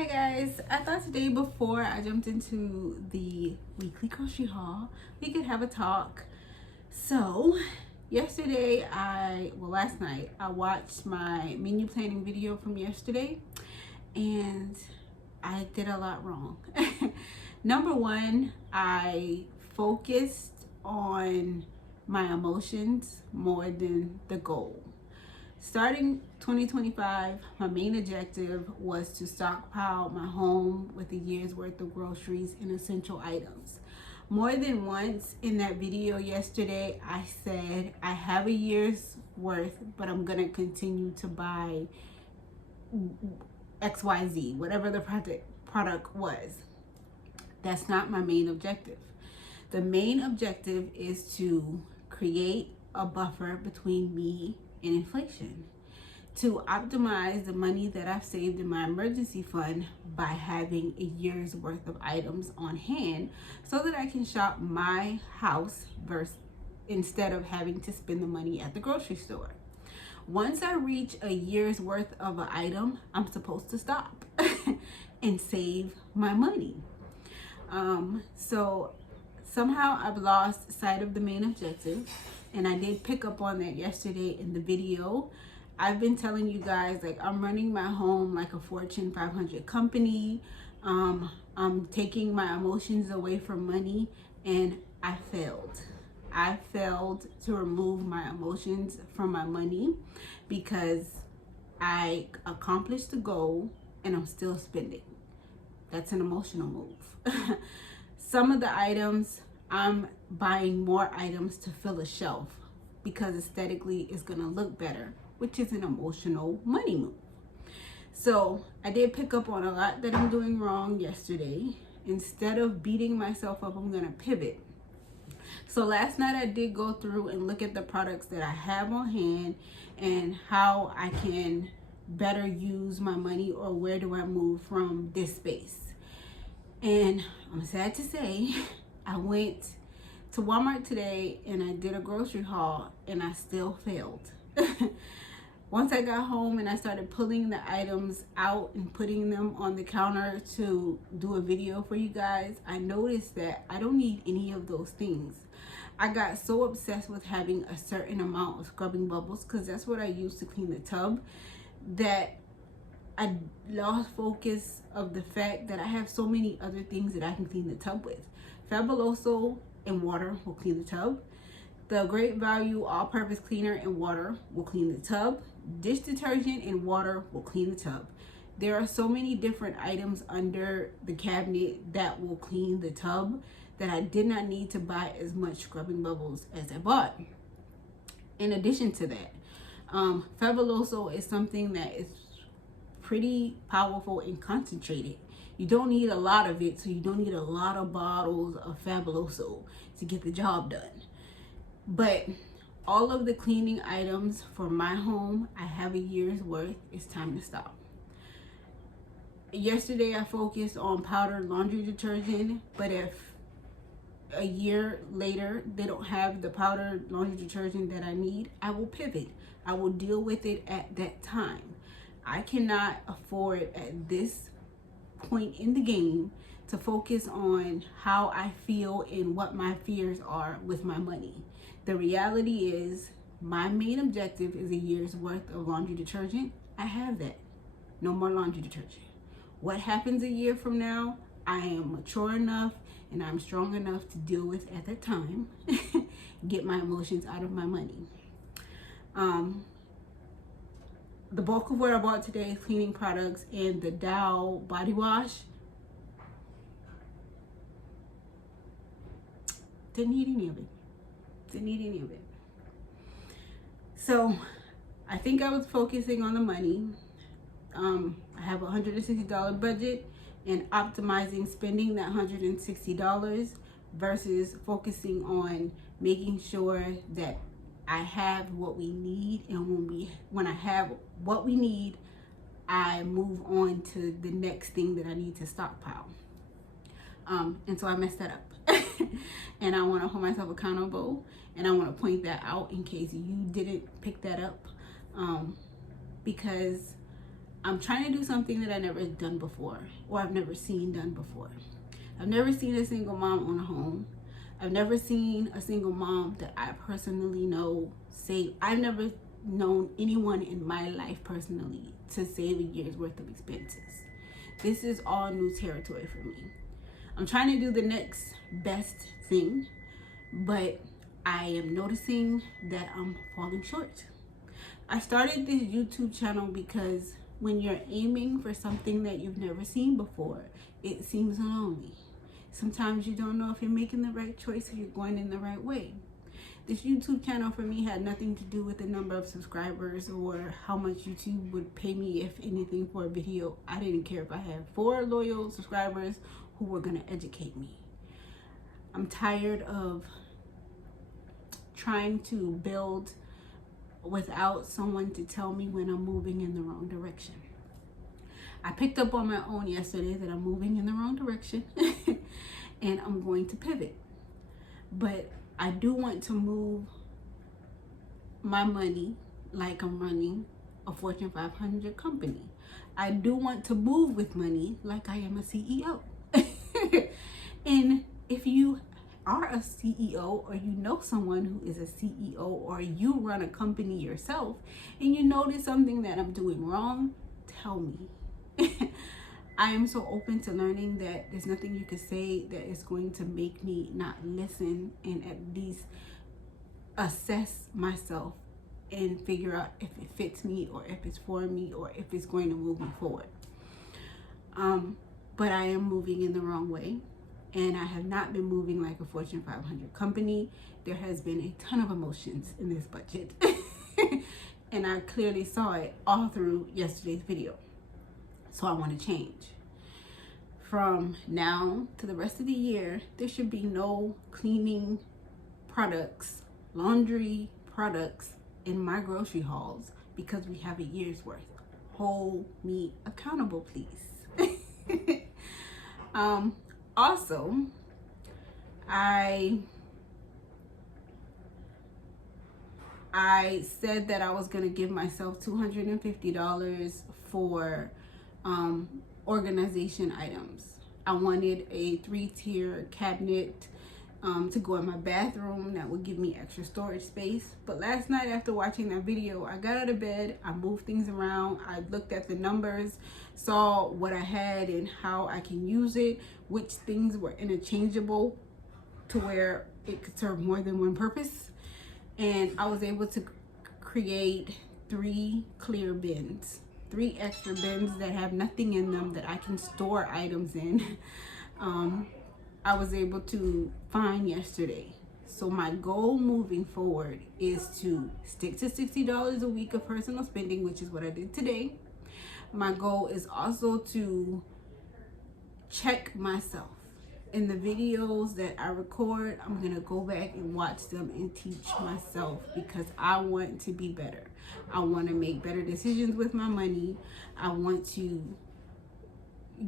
Hi guys, I thought today before I jumped into the weekly grocery haul, we could have a talk. So last night, I watched my menu planning video from yesterday and I did a lot wrong. Number one, I focused on my emotions more than the goal. Starting 2025, my main objective was to stockpile my home with a year's worth of groceries and essential items. More than once in that video yesterday, I said I have a year's worth, but I'm gonna continue to buy XYZ, whatever the product was. That's not my main objective. The main objective is to create a buffer between me and inflation, to optimize the money that I've saved in my emergency fund by having a year's worth of items on hand so that I can shop my house instead of having to spend the money at the grocery store. Once I reach a year's worth of an item, I'm supposed to stop and save my money. So somehow I've lost sight of the main objective, and I did pick up on that yesterday in the video. I've been telling you guys, like, I'm running my home like a Fortune 500 company. I'm taking my emotions away from money, and I failed. I failed to remove my emotions from my money because I accomplished the goal and I'm still spending. That's an emotional move. Some of the items, I'm buying more items to fill a shelf because aesthetically it's gonna look better, which is an emotional money move. So I did pick up on a lot that I'm doing wrong yesterday. Instead of beating myself up, I'm gonna pivot. So last night I did go through and look at the products that I have on hand and how I can better use my money, or where do I move from this space. And I'm sad to say, I went to Walmart today and I did a grocery haul and I still failed. Once I got home and I started pulling the items out and putting them on the counter to do a video for you guys, I noticed that I don't need any of those things. I got so obsessed with having a certain amount of scrubbing bubbles, because that's what I use to clean the tub, that I lost focus of the fact that I have so many other things that I can clean the tub with. Fabuloso and water will clean the tub. The Great Value all-purpose cleaner and water will clean the tub. Dish detergent and water will clean the tub. There are so many different items under the cabinet that will clean the tub that I did not need to buy as much scrubbing bubbles as I bought. In addition to that, Fabuloso is something that is pretty powerful and concentrated. You don't need a lot of it, so you don't need a lot of bottles of Fabuloso to get the job done. But all of the cleaning items for my home, I have a year's worth. It's time to stop. Yesterday I focused on powdered laundry detergent, but if a year later they don't have the powdered laundry detergent that I need, I will pivot. I will deal with it at that time. I cannot afford at this point in the game to focus on how I feel and what my fears are with my money. The reality is, my main objective is a year's worth of laundry detergent. I have that. No more laundry detergent. What happens a year from now, I am mature enough and I'm strong enough to deal with at that time. Get my emotions out of my money. The bulk of what I bought today is cleaning products and the Dow body wash. Didn't need any of it. Didn't need any of it. So I think I was focusing on the money. I have a $160 budget, and optimizing spending that $160 versus focusing on making sure that I have what we need, and when I have what we need, I move on to the next thing that I need to stockpile. And so I messed that up. And I want to hold myself accountable, and I want to point that out in case you didn't pick that up, because I'm trying to do something that I never done before, or I've never seen done before. I've never seen a single mom own a home. I've never seen a single mom that I personally know save. I've never known anyone in my life personally to save a year's worth of expenses. This is all new territory for me. I'm trying to do the next best thing, but I am noticing that I'm falling short. I started this YouTube channel because when you're aiming for something that you've never seen before, it seems lonely. Sometimes you don't know if you're making the right choice, if you're going in the right way. This YouTube channel for me had nothing to do with the number of subscribers or how much YouTube would pay me, if anything, for a video. I didn't care if I had 4 loyal subscribers who were going to educate me. I'm tired of trying to build without someone to tell me when I'm moving in the wrong direction. I picked up on my own yesterday that I'm moving in the wrong direction and I'm going to pivot. But I do want to move my money like I'm running a Fortune 500 company. I do want to move with money like I am a CEO. And if you are a CEO, or you know someone who is a CEO, or you run a company yourself and you notice something that I'm doing wrong, tell me. I am so open to learning that there's nothing you could say that is going to make me not listen and at least assess myself and figure out if it fits me, or if it's for me, or if it's going to move me forward. But I am moving in the wrong way. And I have not been moving like a Fortune 500 company. There has been a ton of emotions in this budget. And I clearly saw it all through yesterday's video. So I want to change. From now to the rest of the year, there should be no cleaning products, laundry products in my grocery hauls, because we have a year's worth. Hold me accountable, please. Also, I said that I was going to give myself $250 for organization items. I wanted a 3-tier cabinet to go in my bathroom that would give me extra storage space. But last night, after watching that video, I got out of bed, I moved things around, I looked at the numbers, saw what I had and how I can use it, which things were interchangeable to where it could serve more than one purpose. And I was able to create 3 clear bins, 3 extra bins that have nothing in them that I can store items in. I was able to find yesterday. So my goal moving forward is to stick to $60 a week of personal spending, which is what I did today. My goal is also to check myself. In the videos that I record, I'm going to go back and watch them and teach myself, because I want to be better. I want to make better decisions with my money. I want to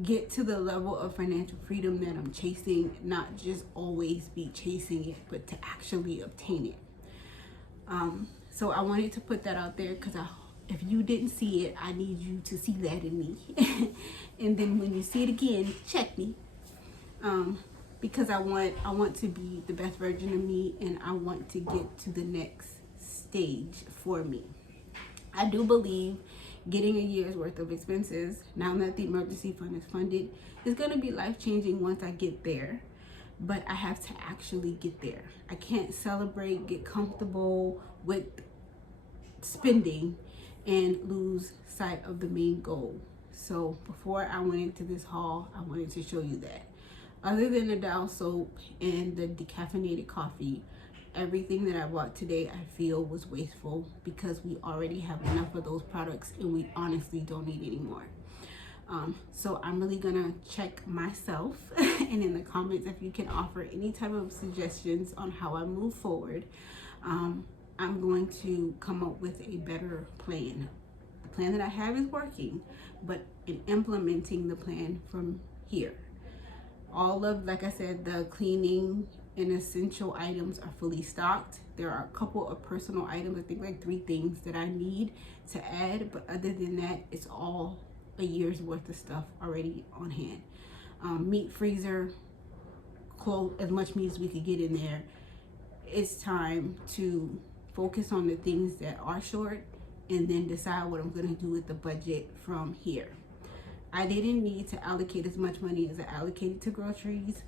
get to the level of financial freedom that I'm chasing, not just always be chasing it, but to actually obtain it. So I wanted to put that out there, because if you didn't see it, I need you to see that in me. And then when you see it again, check me. Because I want to be the best version of me, and I want to get to the next stage for me. I do believe getting a year's worth of expenses, now that the emergency fund is funded, is going to be life-changing once I get there. But I have to actually get there. I can't celebrate, get comfortable with spending, and lose sight of the main goal. So before I went into this haul, I wanted to show you that. Other than the Dow soap and the decaffeinated coffee, everything that I bought today I feel was wasteful, because we already have enough of those products and we honestly don't need any more. So I'm really gonna check myself and in the comments if you can offer any type of suggestions on how I move forward. I'm going to come up with a better plan. The plan that I have is working, but in implementing the plan from here. All of, like I said, the cleaning and essential items are fully stocked. There are a couple of personal items, I think like 3 things that I need to add, but other than that, it's all a year's worth of stuff already on hand. Meat freezer, close as much meat as we could get in there. It's time to focus on the things that are short and then decide what I'm going to do with the budget from here. I didn't need to allocate as much money as I allocated to groceries,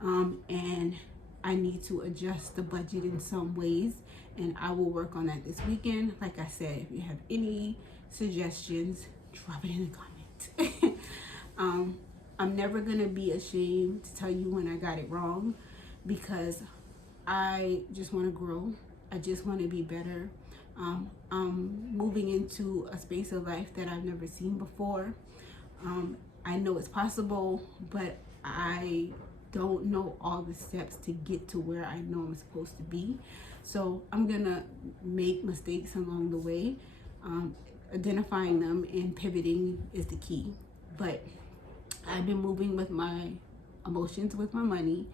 and I need to adjust the budget in some ways, and I will work on that this weekend. Like I said, if you have any suggestions, drop it in the comments. I'm never gonna be ashamed to tell you when I got it wrong, because I just want to grow. I just want to be better. I'm moving into a space of life that I've never seen before. I know it's possible, but I don't know all the steps to get to where I know I'm supposed to be. So I'm gonna make mistakes along the way. Identifying them and pivoting is the key. But I've been moving with my emotions, with my money,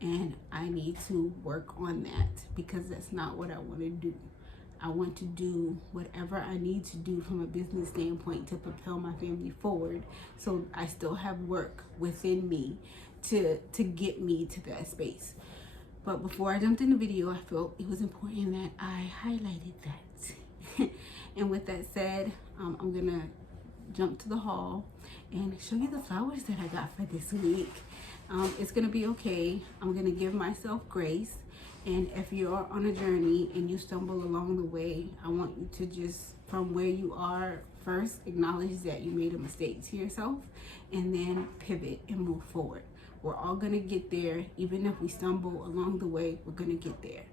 and I need to work on that, because that's not what I want to do. I want to do whatever I need to do from a business standpoint to propel my family forward, so I still have work within me to get me to that space. But before I jumped in the video, I felt it was important that I highlighted that. And with that said, I'm gonna jump to the haul and show you the flowers that I got for this week. It's gonna be okay. I'm gonna give myself grace. And if you're on a journey and you stumble along the way, I want you to just, from where you are, first acknowledge that you made a mistake to yourself, and then pivot and move forward. We're all gonna get there. Even if we stumble along the way, we're gonna get there.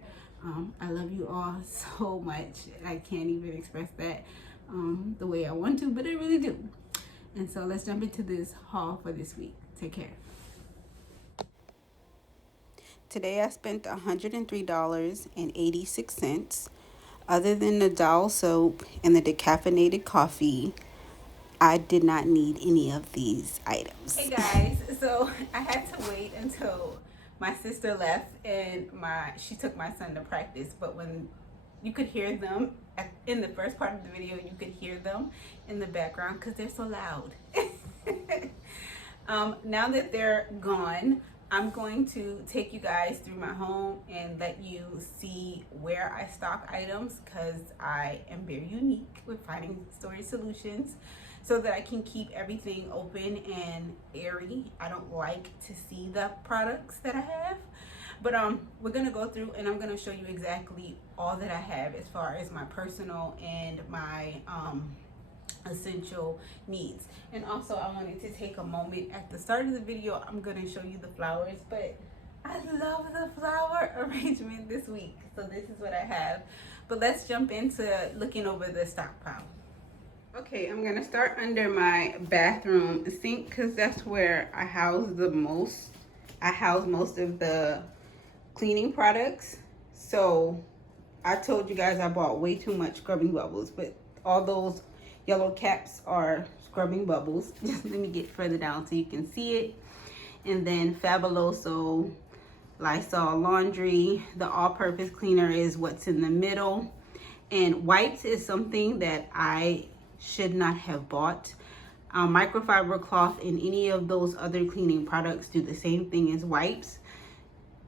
I love you all so much. I can't even express that the way I want to, but I really do. And so let's jump into this haul for this week. Take care. Today I spent $103.86. Other than the Dial soap and the decaffeinated coffee, I did not need any of these items. Hey guys, so I had to wait until my sister left and she took my son to practice, but when you could hear them in the first part of the video, you could hear them in the background because they're so loud. Now that they're gone, I'm going to take you guys through my home and let you see where I stock items, because I am very unique with finding storage solutions so that I can keep everything open and airy. I don't like to see the products that I have, but we're gonna go through and I'm gonna show you exactly all that I have as far as my personal and my essential needs. And also I wanted to take a moment at the start of the video. I'm gonna show you the flowers, but I love the flower arrangement this week, so this is what I have. But let's jump into looking over the stockpile. Okay, I'm gonna start under my bathroom sink, because that's where I house most of the cleaning products. So I told you guys I bought way too much scrubbing bubbles, but all those yellow caps are scrubbing bubbles. Just let me get further down so you can see it. And then Fabuloso Lysol laundry. The all-purpose cleaner is what's in the middle. And wipes is something that I should not have bought. Microfiber cloth and any of those other cleaning products do the same thing as wipes.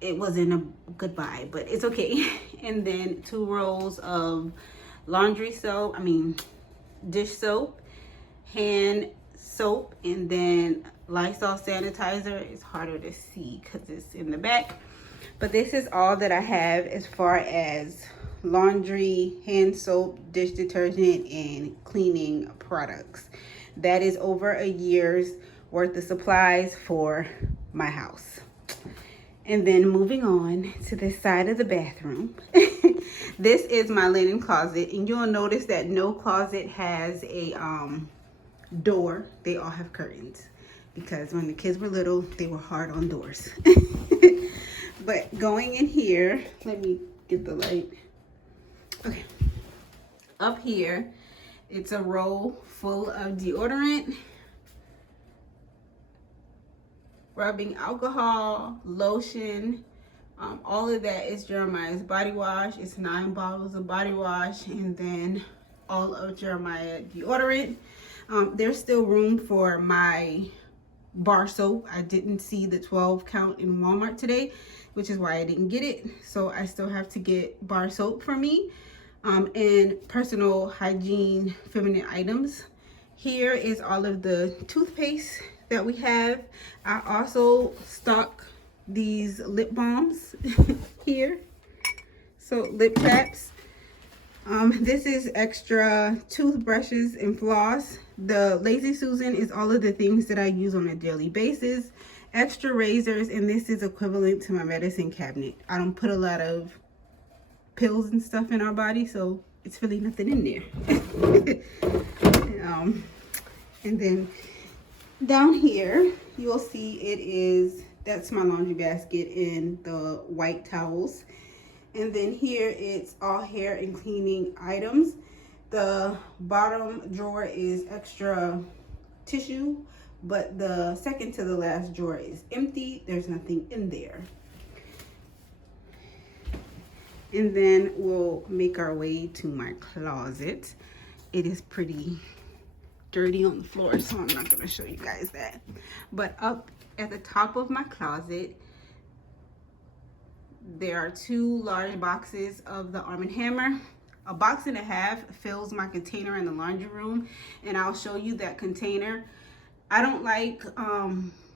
It wasn't a good buy, but it's okay. And then 2 rolls of dish soap, hand soap, and then Lysol sanitizer. It's harder to see because it's in the back, but this is all that I have as far as laundry, hand soap, dish detergent, and cleaning products. That is over a year's worth of supplies for my house. And then moving on to this side of the bathroom. This is my linen closet, and you'll notice that no closet has a door. They all have curtains, because when the kids were little, they were hard on doors. But going in here, let me get the light. Okay, up here, it's a roll full of deodorant, rubbing alcohol, lotion, All of that is Jeremiah's body wash. It's 9 bottles of body wash, and then all of Jeremiah deodorant. There's still room for my bar soap. I didn't see the 12 count in Walmart today, which is why I didn't get it. So I still have to get bar soap for me, and personal hygiene feminine items. Here is all of the toothpaste that we have. I also stock these lip balms here, so lip taps. This is extra toothbrushes and floss. The Lazy Susan is all of the things that I use on a daily basis. Extra razors, and this is equivalent to my medicine cabinet. I don't put a lot of pills and stuff in our body, so it's really nothing in there. And then down here, you'll see that's my laundry basket and the white towels. And then here it's all hair and cleaning items. The bottom drawer is extra tissue, but the second to the last drawer is empty. There's nothing in there. And then we'll make our way to my closet. It is pretty dirty on the floor, so I'm not going to show you guys that. But up at the top of my closet, there are 2 large boxes of the Arm & Hammer. A box and a half fills my container in the laundry room, and I'll show you that container. I don't like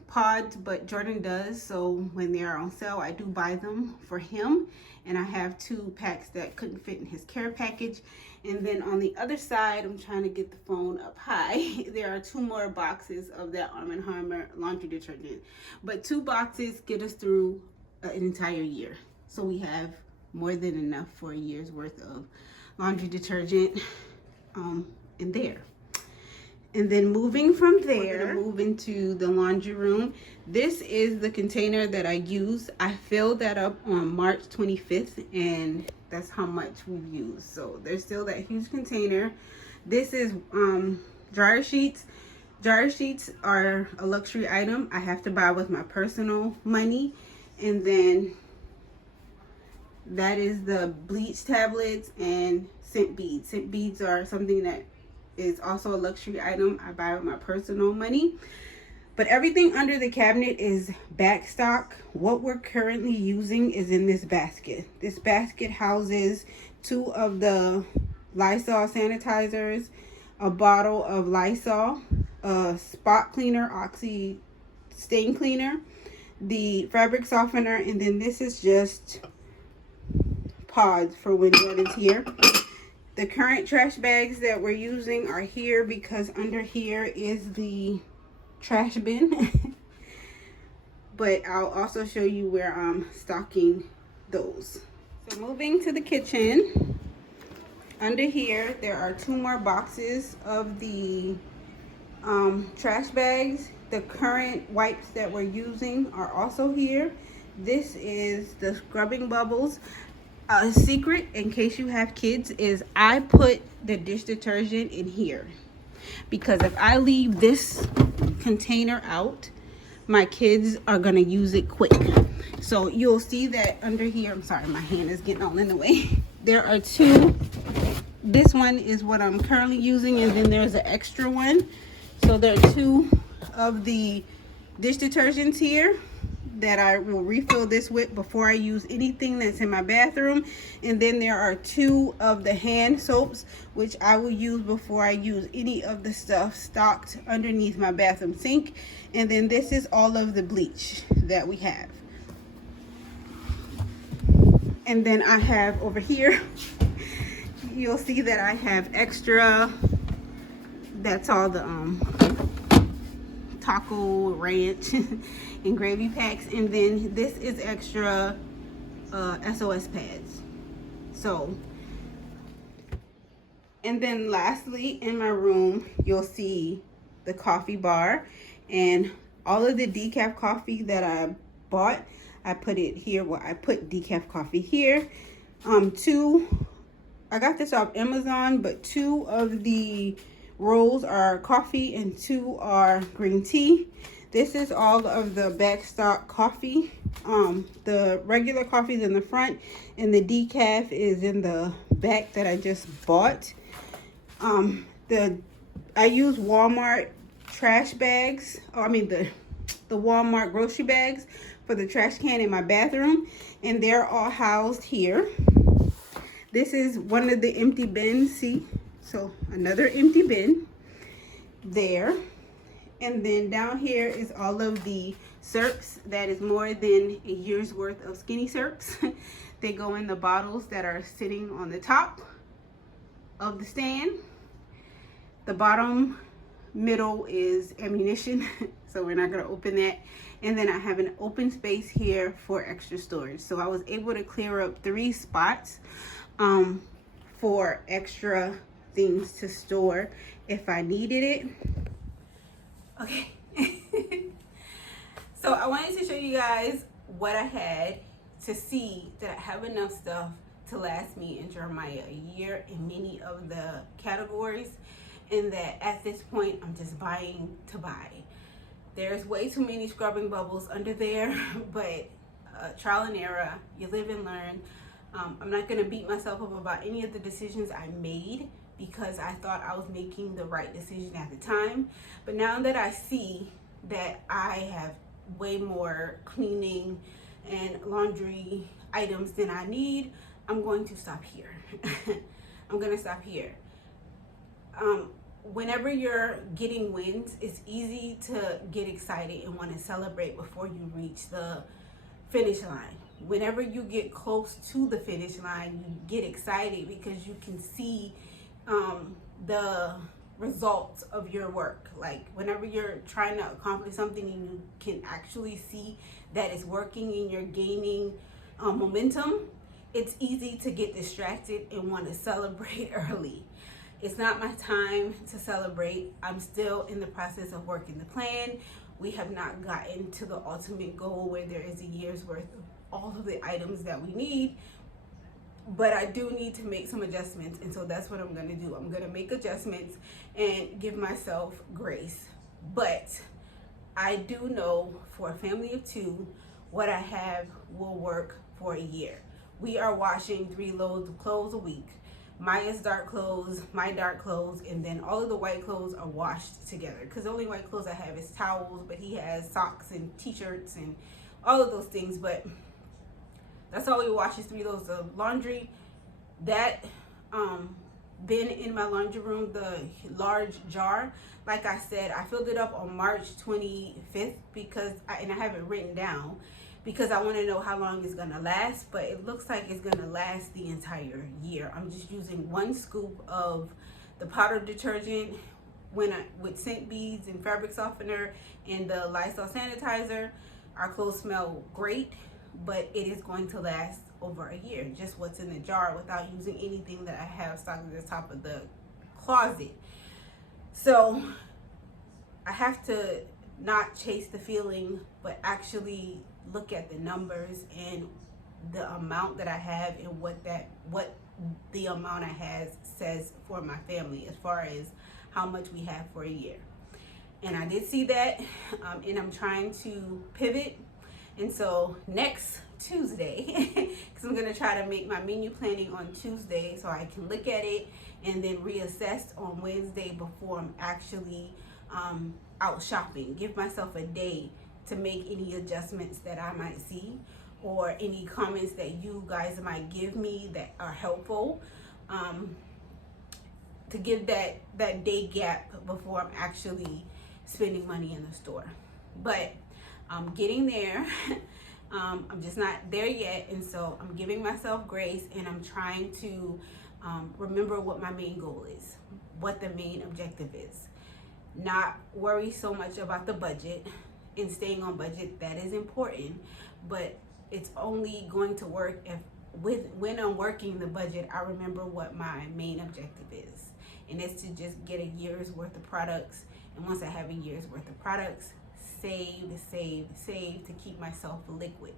pods, but Jordan does, so when they're on sale, I do buy them for him. And I have 2 packs that couldn't fit in his care package. And then on the other side, I'm trying to get the phone up high, there are 2 more boxes of that Arm & Hammer laundry detergent. But 2 boxes get us through an entire year. So we have more than enough for a year's worth of laundry detergent in there. And then moving from there, we're gonna move into the laundry room. This is the container that I use. I filled that up on March 25th, and that's how much we've used. So there's still that huge container. This is dryer sheets. Dryer sheets are a luxury item. I have to buy with my personal money. And then that is the bleach tablets and scent beads. Scent beads are something that is also a luxury item. I buy with my personal money. But everything under the cabinet is back stock. What we're currently using is in this basket. This basket houses 2 of the Lysol sanitizers, a bottle of Lysol, a spot cleaner, Oxy stain cleaner, the fabric softener, and then this is just pods for when Jordan's here. The current trash bags that we're using are here because under here is the trash bin. But I'll also show you where I'm stocking those. So moving to the kitchen, under here there are 2 more boxes of the trash bags. The current wipes that we're using are also here. This is the scrubbing bubbles. A secret, in case you have kids, is I put the dish detergent in here, because if I leave this container out, my kids are gonna use it quick. So you'll see that under here, I'm sorry, my hand is getting all in the way. There are 2. This one is what I'm currently using, and then there's an extra one. So there are 2 of the dish detergents here that I will refill this with before I use anything that's in my bathroom. And then there are 2 of the hand soaps, which I will use before I use any of the stuff stocked underneath my bathroom sink. And then this is all of the bleach that we have. And then I have over here, you'll see that I have extra, that's all the taco ranch and gravy packs. And then this is extra SOS pads. So, and then lastly, in my room, you'll see the coffee bar and all of the decaf coffee that I bought. I put it here. Well, I put decaf coffee here. 2, I got this off Amazon, but 2 of the rolls are coffee and 2 are green tea. This is all of the backstock coffee The regular coffee is in the front, and the decaf is in the back that I just bought. I use Walmart trash bags, or I mean the Walmart grocery bags for the trash can in my bathroom, and they're all housed here. This is one of the empty bins. See, so another empty bin there. And then down here is all of the syrups. That is more than a year's worth of skinny syrups. They go in the bottles that are sitting on the top of the stand. The bottom middle is ammunition, so we're not going to open that. And then I have an open space here for extra storage. So I was able to clear up 3 spots for extra things to store if I needed it. Okay. So I wanted to show you guys what I had to see that I have enough stuff to last me in Jeremiah a year in many of the categories, and that at this point I'm just buying to buy. There's way too many scrubbing bubbles under there, but trial and error, you live and learn. I'm not going to beat myself up about any of the decisions I made, because I thought I was making the right decision at the time. But now that I see that I have way more cleaning and laundry items than I need, I'm going to stop here. I'm going to stop here. Whenever you're getting wins, it's easy to get excited and want to celebrate before you reach the finish line. Whenever you get close to the finish line, you get excited because you can see the results of your work. Like whenever you're trying to accomplish something and you can actually see that it's working and you're gaining momentum, it's easy to get distracted and want to celebrate early. It's not my time to celebrate. I'm still in the process of working the plan. We have not gotten to the ultimate goal where there is a year's worth of all of the items that we need. But I do need to make some adjustments, and so that's what I'm going to do. I'm going to make adjustments and give myself grace. But I do know for a family of 2, what I have will work for a year. We are washing 3 loads of clothes a week. Maya's dark clothes, my dark clothes, and then all of the white clothes are washed together. Because the only white clothes I have is towels, but he has socks and t-shirts and all of those things. But that's all we wash is 3 loads of laundry. That bin in my laundry room, the large jar, like I said, I filled it up on March 25th because I have it written down because I want to know how long it's gonna last. But it looks like it's gonna last the entire year. I'm just using 1 scoop of the powder detergent with scent beads and fabric softener and the Lysol sanitizer. Our clothes smell great, but it is going to last over a year, just what's in the jar, without using anything that I have stocked at the top of the closet. So I have to not chase the feeling, but actually look at the numbers and the amount that I have and what the amount I have says for my family as far as how much we have for a year. And I did see that, and I'm trying to pivot. And so next Tuesday, because I'm going to try to make my menu planning on Tuesday so I can look at it and then reassess on Wednesday before I'm actually out shopping. Give myself a day to make any adjustments that I might see or any comments that you guys might give me that are helpful, to give that day gap before I'm actually spending money in the store. But I'm getting there. I'm just not there yet, and so I'm giving myself grace, and I'm trying to remember what my main goal is, what the main objective is. Not worry so much about the budget and staying on budget. That is important, but it's only going to work if when I'm working the budget, I remember what my main objective is, and it's to just get a year's worth of products. And once I have a year's worth of products, save to keep myself liquid.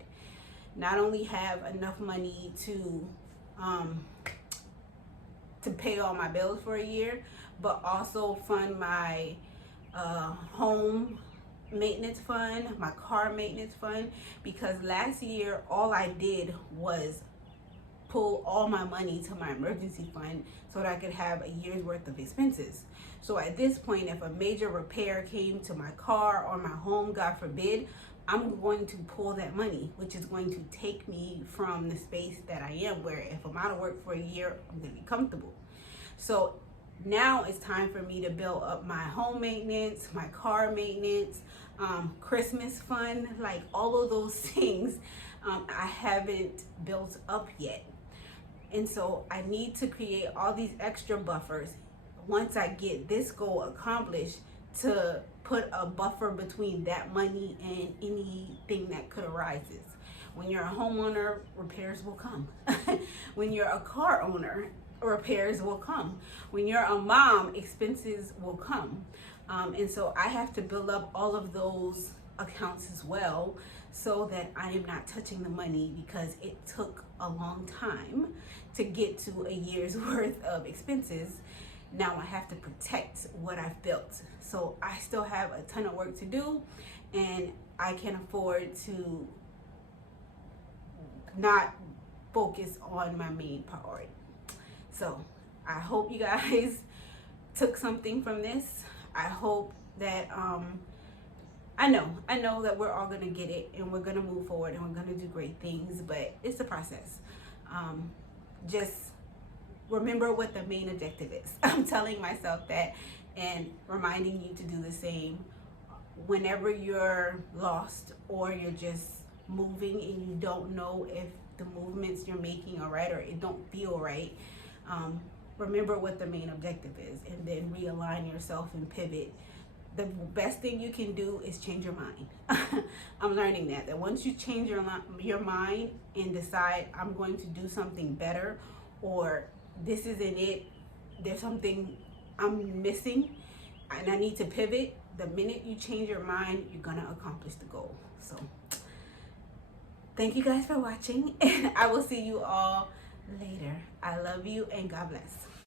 Not only have enough money to pay all my bills for a year, but also fund my home maintenance fund, my car maintenance fund, because last year all I did was pull all my money to my emergency fund so that I could have a year's worth of expenses. So at this point, if a major repair came to my car or my home, God forbid, I'm going to pull that money, which is going to take me from the space that I am, where if I'm out of work for a year, I'm going to be comfortable. So now it's time for me to build up my home maintenance, my car maintenance, Christmas fund, like all of those things I haven't built up yet. And so I need to create all these extra buffers once I get this goal accomplished, to put a buffer between that money and anything that could arise. When you're a homeowner, repairs will come. When you're a car owner, repairs will come. When you're a mom, expenses will come. And so I have to build up all of those accounts as well, so that I am not touching the money, because it took a long time to get to a year's worth of expenses. Now I have to protect what I've built. So I still have a ton of work to do, and I can afford to not focus on my main priority. So I hope you guys took something from this. I hope that I know that we're all gonna get it, and we're gonna move forward, and we're gonna do great things, but it's a process. Just remember what the main objective is. I'm telling myself that, and reminding you to do the same whenever you're lost, or you're just moving and you don't know if the movements you're making are right, or it don't feel right. Remember what the main objective is, and then realign yourself and pivot. The best thing you can do is change your mind. I'm learning that once you change your mind and decide, I'm going to do something better, or this isn't it, there's something I'm missing and I need to pivot, the minute you change your mind, you're gonna accomplish the goal. So thank you guys for watching, and I will see you all later. I love you, and God bless.